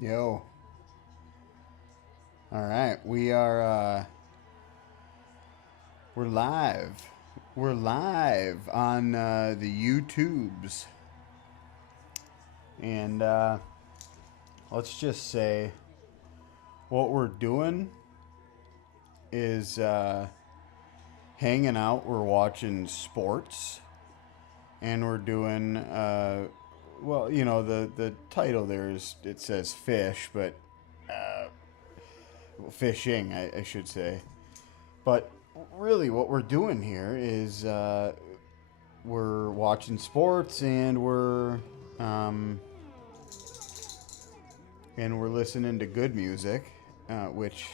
Yo. All right, we are we're live. We're live on the YouTubes. And let's just say what we're doing is hanging out, we're watching sports, and we're doing well, the title there is, it says fish, but fishing, I should say. But really, what we're doing here is we're watching sports um, and we're listening to good music, which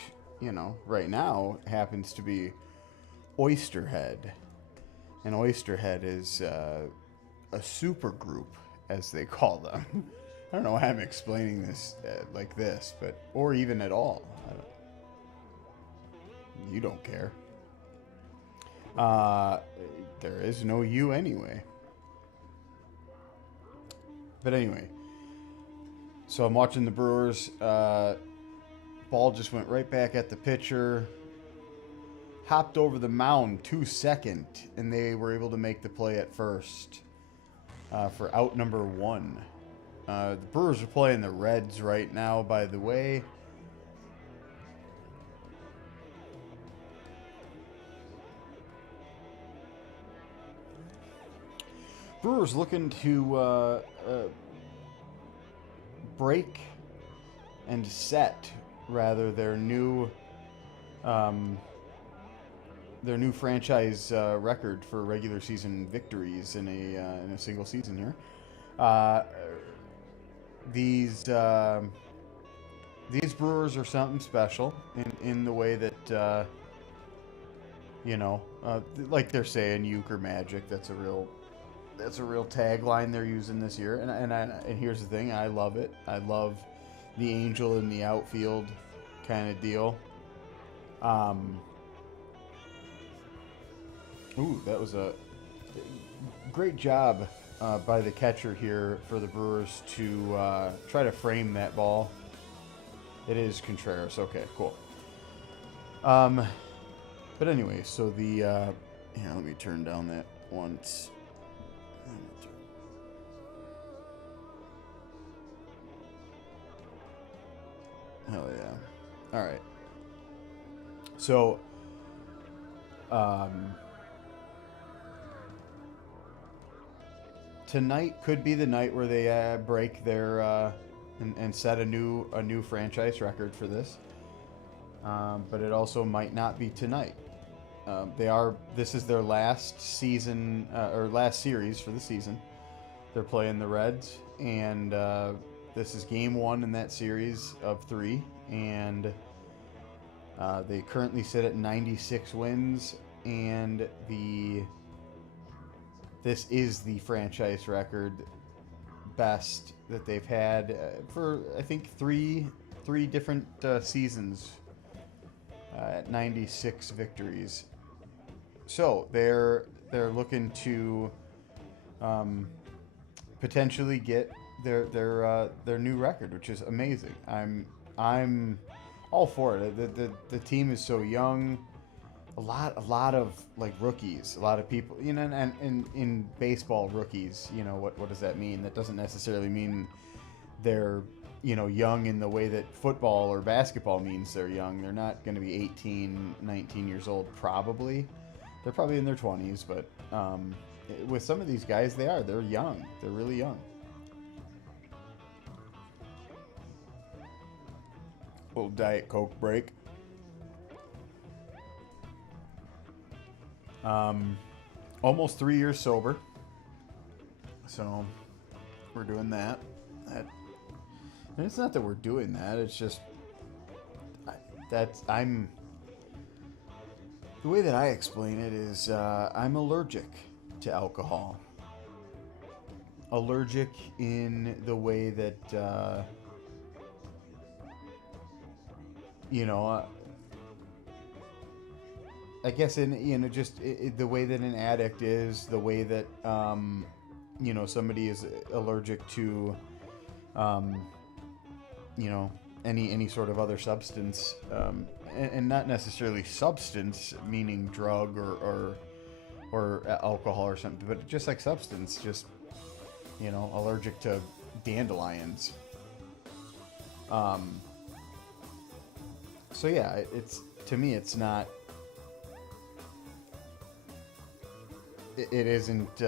right now happens to be Oysterhead. And Oysterhead is a super group, as they call them. I don't know why I'm explaining this like this, but or even at all. You don't care. Uh, there is no you anyway. But anyway, so I'm watching the Brewers. Ball just went right back at the pitcher. Hopped over the mound 2 second, and they were able to make the play at first for out number one. The Brewers are playing the Reds right now, by the way. Brewers looking to break and set rather their new franchise record for regular season victories in a single season here. Uh, these these Brewers are something special in the way that like they're saying, Euchre Magic. That's a real tagline they're using this year, and here's the thing: I love it. I love the angel in the outfield kind of deal. Um, that was a great job by the catcher here for the Brewers to try to frame that ball. It is Contreras. Okay, cool. But anyway, so let me turn down that once. Hell yeah. All right. So, tonight could be the night where they break their and set a new franchise record for this. But it also might not be tonight. This is their last season or last series for the season. They're playing the Reds, and this is game one in that series of three, and they currently sit at 96 wins, and this is the franchise record best that they've had for, I think, three different seasons at 96 victories. So they're looking to potentially get their new record, which is amazing. I'm all for it. The team is so young. A lot of like rookies, a lot of people, and in baseball, rookies, what does that mean? That doesn't necessarily mean they're young in the way that football or basketball means they're young. They're not going to be 18, 19 years old, probably. They're probably in their 20s, but with some of these guys, they're young. They're really young. Little Diet Coke break. Almost 3 years sober, so we're doing that. And it's not that we're doing that. It's just I'm the way that I explain it is I'm allergic to alcohol. Allergic in the way that I guess just the way that an addict is, the way that somebody is allergic to you know, any sort of other substance, and not necessarily substance meaning drug or alcohol or something, but just like substance, just, you know, allergic to dandelions. So yeah, it's, to me, it's not. It isn't.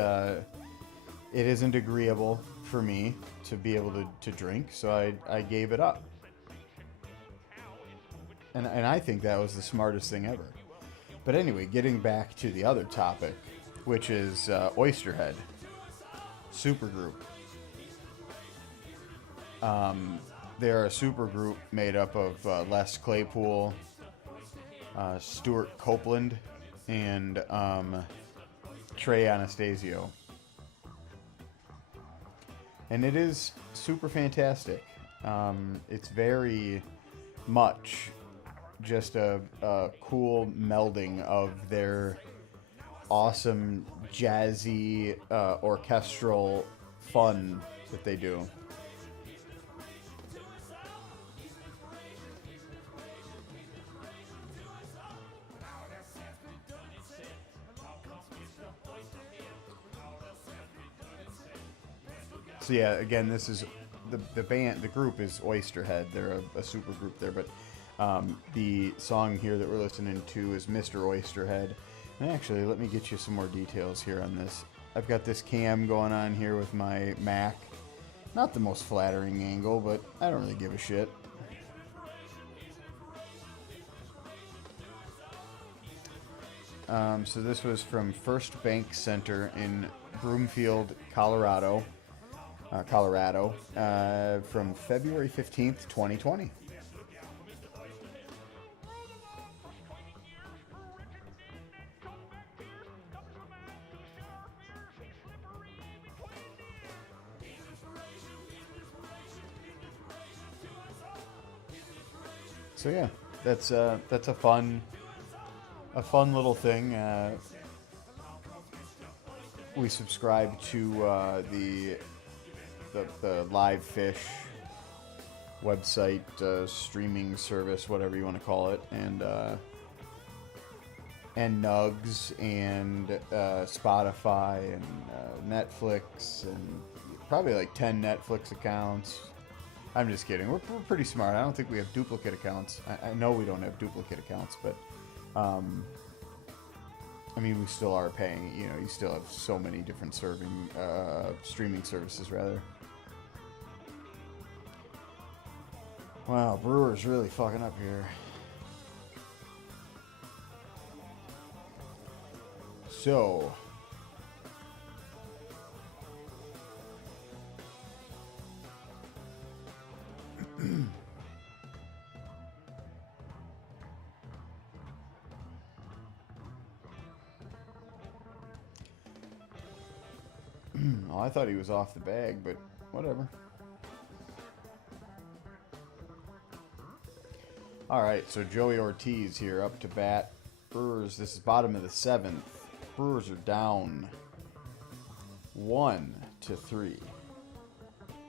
It isn't agreeable for me to be able to drink, so I gave it up. And I think that was the smartest thing ever. But anyway, getting back to the other topic, which is Oysterhead, supergroup. They're a supergroup made up of Les Claypool, Stuart Copeland, and Trey Anastasio. And it is super fantastic. It's very much just a cool melding of their awesome jazzy orchestral fun that they do. So yeah, again, this is the band. The group is Oysterhead. They're a super group there, but the song here that we're listening to is Mr. Oysterhead. And actually, let me get you some more details here on this. I've got this cam going on here with my Mac. Not the most flattering angle, but I don't really give a shit. So this was from First Bank Center in Broomfield, Colorado. From February 15th, 2020. So yeah, that's a fun little thing. We subscribe to the Live Fish website, streaming service, whatever you want to call it, and Nugs and Spotify and Netflix, and probably like 10 Netflix accounts. I'm just kidding. We're pretty smart. I don't think we have duplicate accounts. I know we don't have duplicate accounts, but I mean, we still are paying. You know, you still have so many different streaming services, rather. Wow, Brewers really fucking up here. So, oh, I thought he was off the bag, but whatever. All right, so Joey Ortiz here up to bat. Brewers, this is bottom of the 7th. Brewers are down 1-3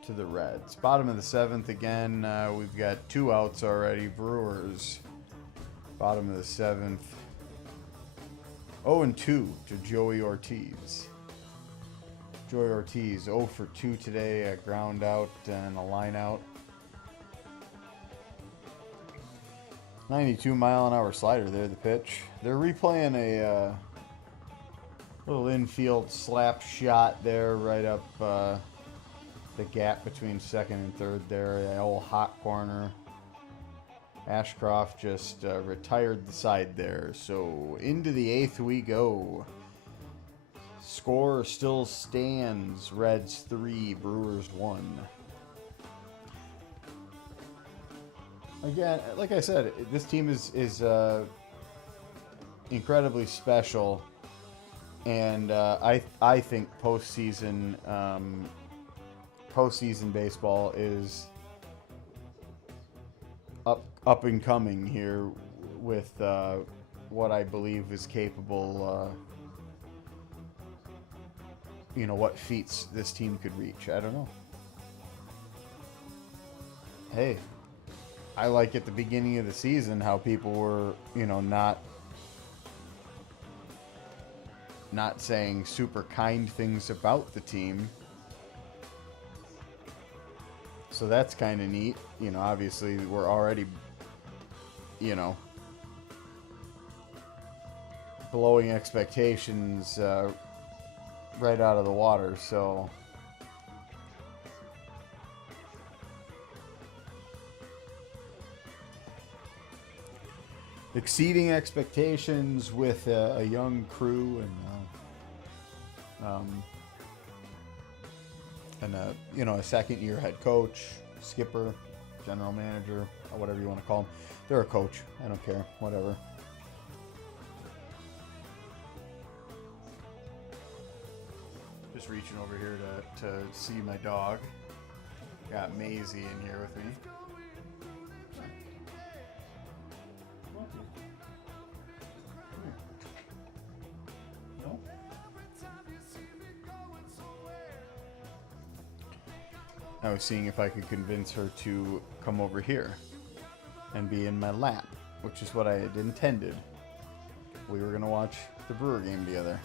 to the Reds. Bottom of the 7th again. We've got 2 outs already. Brewers, bottom of the 7th. 0-2 to Joey Ortiz. Joey Ortiz 0 for 2 today. A ground out and a line out. 92-mile-an-hour slider there, the pitch. They're replaying a little infield slap shot there right up the gap between second and third there. That old hot corner. Ashcroft just retired the side there. So into the 8th we go. Score still stands. Reds 3, Brewers 1. Again, like I said, this team is incredibly special, and I think postseason baseball is up and coming here with what I believe is capable. What feats this team could reach. I don't know. hey, I like at the beginning of the season how people were, not saying super kind things about the team. So that's kind of neat. Obviously we're already, you know, blowing expectations right out of the water. So exceeding expectations with a young crew and a second year head coach, skipper, general manager, or whatever you want to call them. They're a coach. I don't care. Whatever. Just reaching over here to see my dog. Got Maisie in here with me. No? I was seeing if I could convince her to come over here and be in my lap, which is what I had intended. We were going to watch the Brewer game together.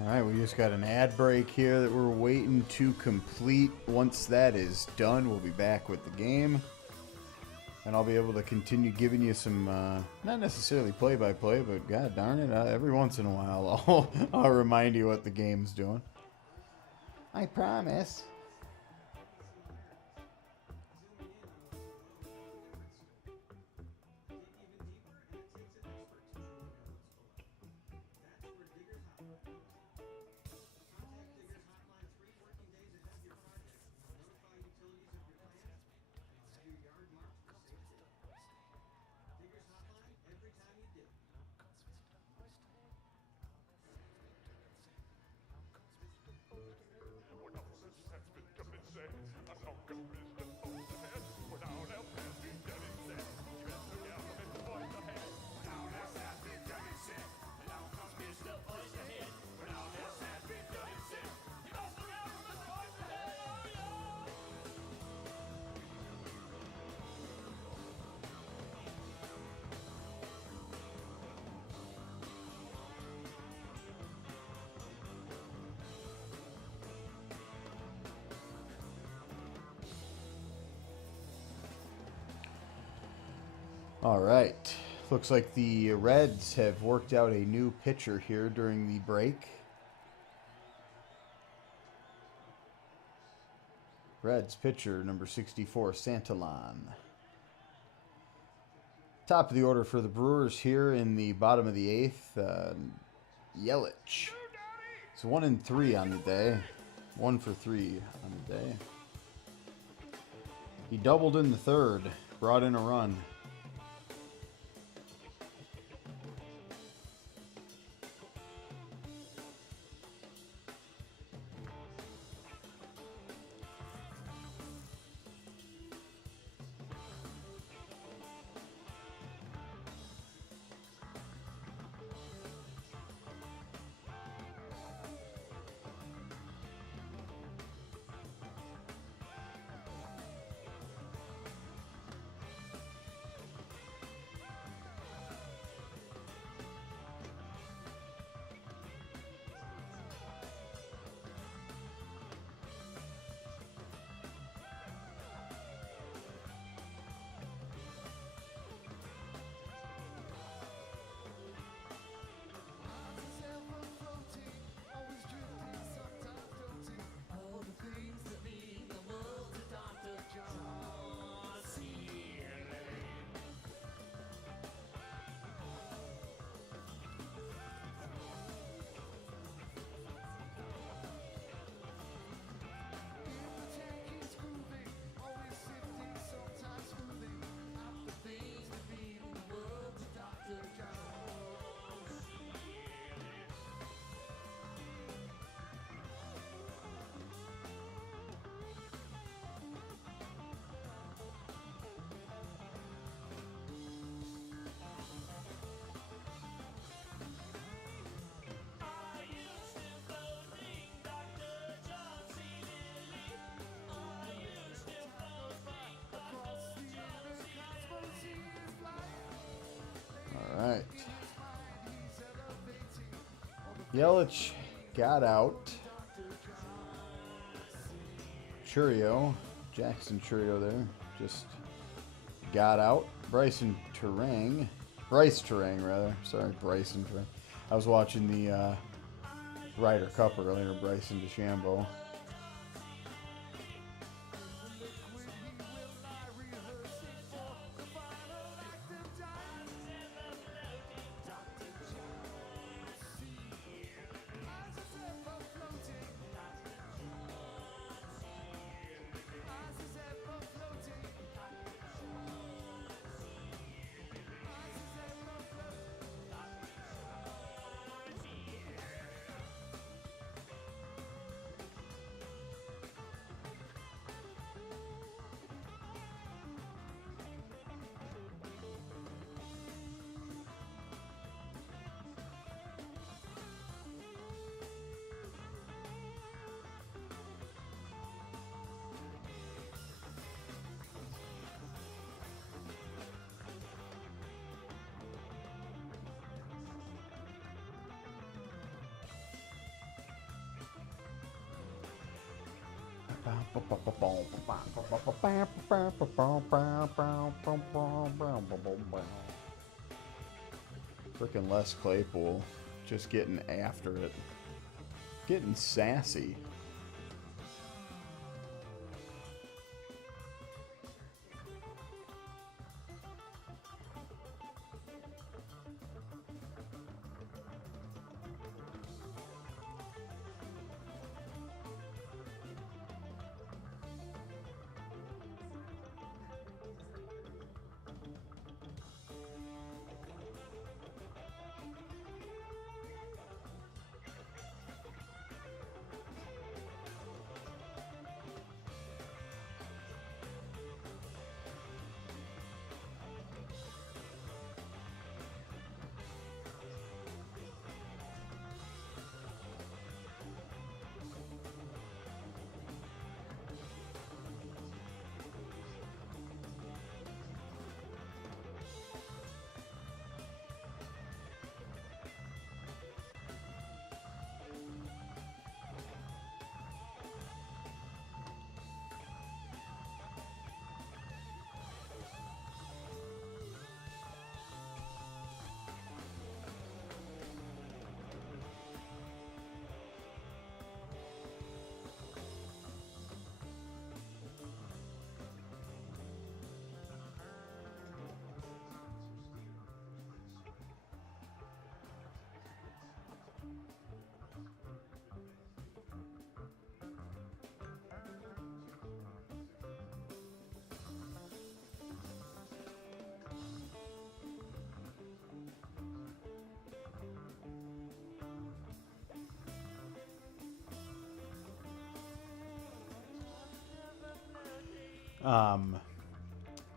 All right, we just got an ad break here that we're waiting to complete. Once that is done, we'll be back with the game. And I'll be able to continue giving you some, not necessarily play-by-play, but god darn it, every once in a while I'll remind you what the game's doing. I promise. All right. Looks like the Reds have worked out a new pitcher here during the break. Reds pitcher number 64, Santillan. Top of the order for the Brewers here in the bottom of the eighth. Yelich. It's 1-3 on the day. 1 for 3 on the day. He doubled in the third, brought in a run. All right. Yelich got out. Churio, Jackson Churio there, just got out. Bryce Terang rather. Sorry, Bryson Terang. I was watching the Ryder Cup earlier, Bryson DeChambeau. Frickin' Les Claypool, just getting after it, getting sassy.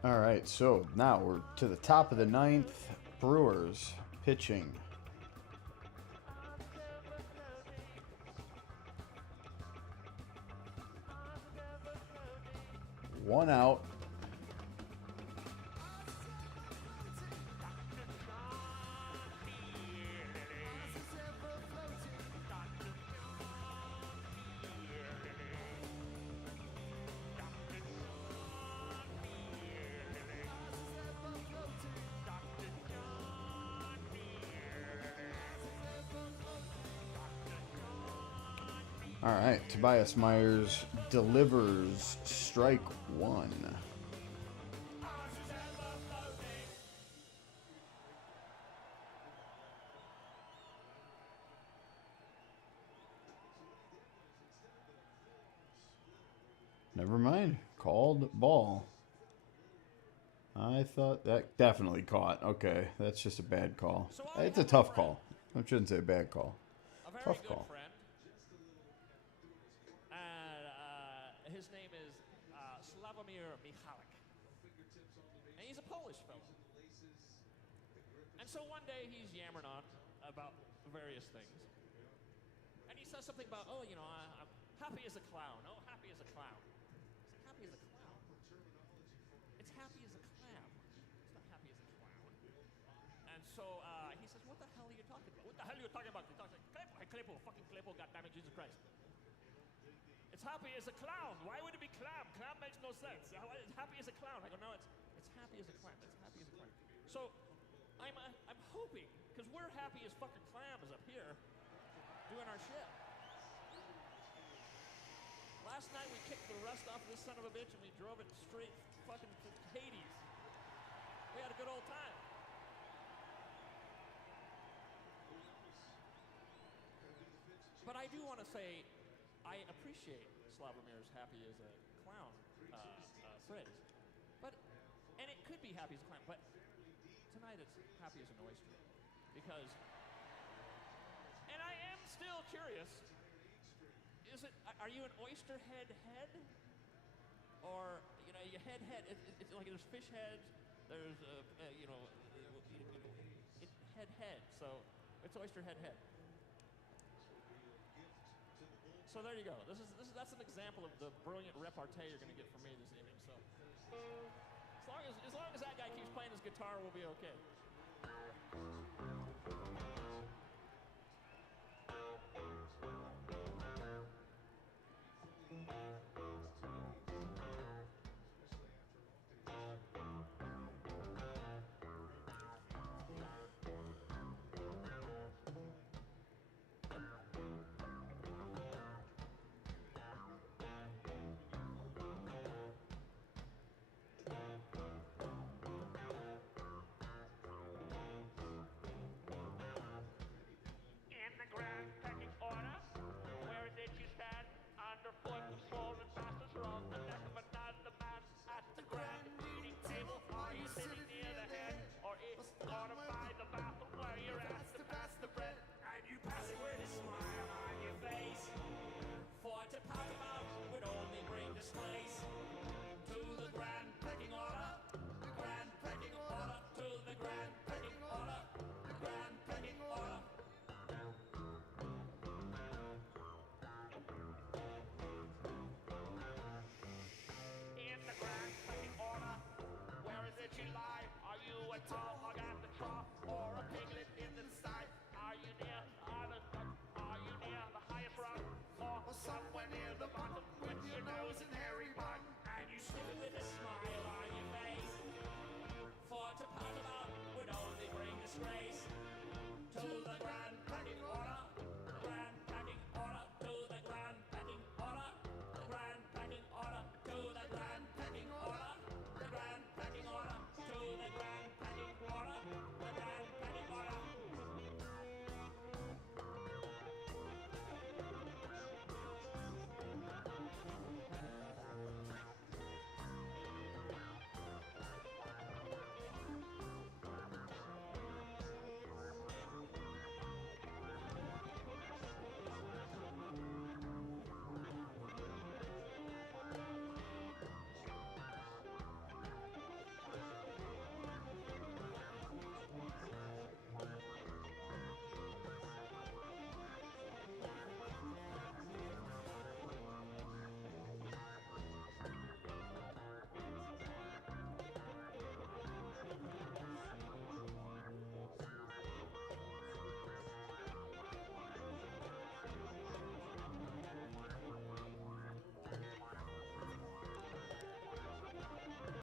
All right, so now we're to the top of the ninth. Brewers pitching. One out. All right, Tobias Myers delivers strike one. Never mind. Called ball. I thought that definitely caught. Okay, that's just a bad call. It's a tough call. I shouldn't say bad call. Tough call. His name is Slavomir Michalik. And he's a Polish fellow. And so one day he's yammering on about various things. And he says something about, oh, you know, I'm happy as a clown. Oh, happy as a clown. It's like, happy as a clown? It's happy as a clam. It's not happy as a clown. And so he says, what the hell are you talking about? What the hell are you talking about? He talks like, Claypool, hey, Claypool, fucking Claypool, goddammit, Jesus Christ. It's happy as a clown. Why would it be clam? Clam makes no sense. It's happy as a clown. I go, no, it's happy as a clam. It's happy as a clam. So I'm hoping, because we're happy as fucking clams up here, doing our shit. Last night we kicked the rust off this son of a bitch and we drove it straight fucking to Hades. We had a good old time. But I do want to say, I appreciate Slavomir's happy as a clown phrase. And it could be happy as a clown, but tonight it's happy as an oyster. Because, and I am still curious, are you an oyster head? Or, you know, you head, it's like there's fish heads, there's, head. So it's oyster head. So there you go. That's an example of the brilliant repartee you're going to get from me this evening. So as long as that guy keeps playing his guitar, we'll be okay.